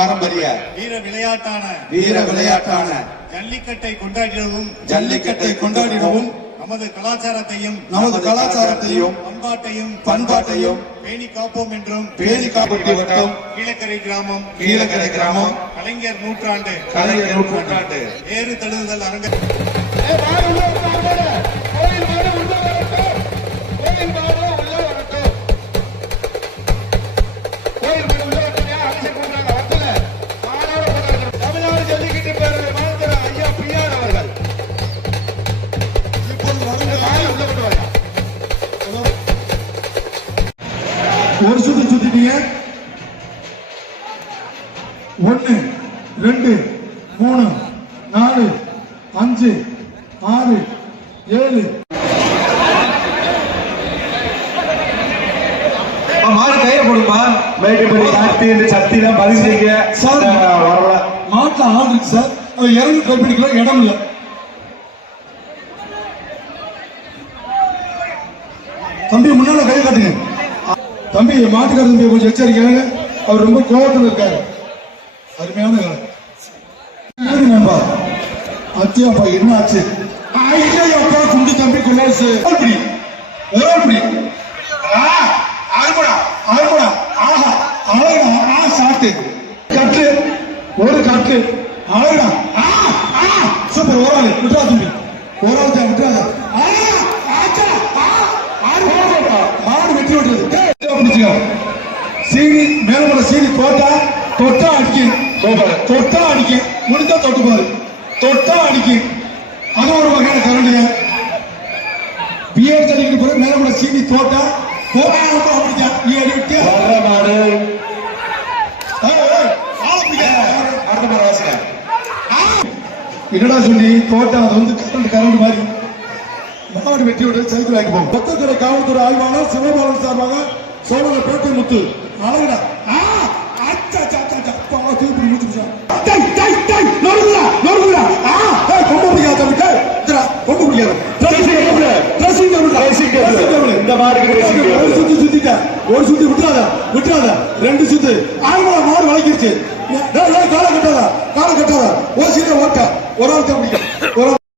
பாரம்பரிய வீர விளையாட்டான ஜல்லிக்கட்டை கொண்டாடிடவும் நமது கலாச்சாரத்தையும் பண்பாட்டையும் பேணி காப்போம் என்றும் வட்டம் கீழக்கரை கிராமம் கலைஞர் நூற்றாண்டு ஏறு தழுவுதல் அரங்க ஒரு சுத்து சுத்திட்டீங்க. 1 2 3 4 5 6 7 மாடு கயிறு போடுமா மேட்டுப்படி காட்டி இந்த சத்திலாம் பதிவு செய்ய சார் வரல. மாட்டுல ஆள் இருக்கு சார். அது இறங்கி கைப்பிடிக்கலாம் இடம் இல்லை. தம்பி முன்னால கை காட்டுங்க. தம்பி மாட்டுக்கார தம்பி கொஞ்சம் எச்சரிக்கையாங்க. அவர் ரொம்ப கோவத்தில் இருக்காரு. அருமையான அத்தியாப்பா என்ன ஆச்சு? அப்பா குண்டு தம்பி கொள்ளாசு கட்டு ஒரு கட்டு அழகா சூப்பர். ஒரு ஆளு விட்டுறா தம்பி, ஒரு ஆள் தான் விட்டுறாத. மாடு வெட்டி விட்டுறது சீனி மேல சீனி தொட்டா அடிக்க முடிஞ்சா தொட்டு பாரு. தொட்டா அடிக்க அது ஒரு வகையான கரண்டியா. பியர் தள்ளிக்கிட்டு போய் மேல சீனி தோட்டா என்னடா சொல்லி தோட்டா அது வந்து கரண்ட் மாதிரி மாவட்ட வெற்றி விட சைக்கிள் வாங்கி போகும். பத்தத்துறை காவல்துறை ஆய்வாளர் சிவபாலன் சார்பாக சோழர் பேட்டை முத்து அழகடா தூப்பி முடிச்சு ஒரு சுத்தி விட்டுறாத 2 சுத்து ஆய்வாளர் மாடு வளைக்கிருச்சு. காலை கட்டாத ஒரு சீரை ஓட்ட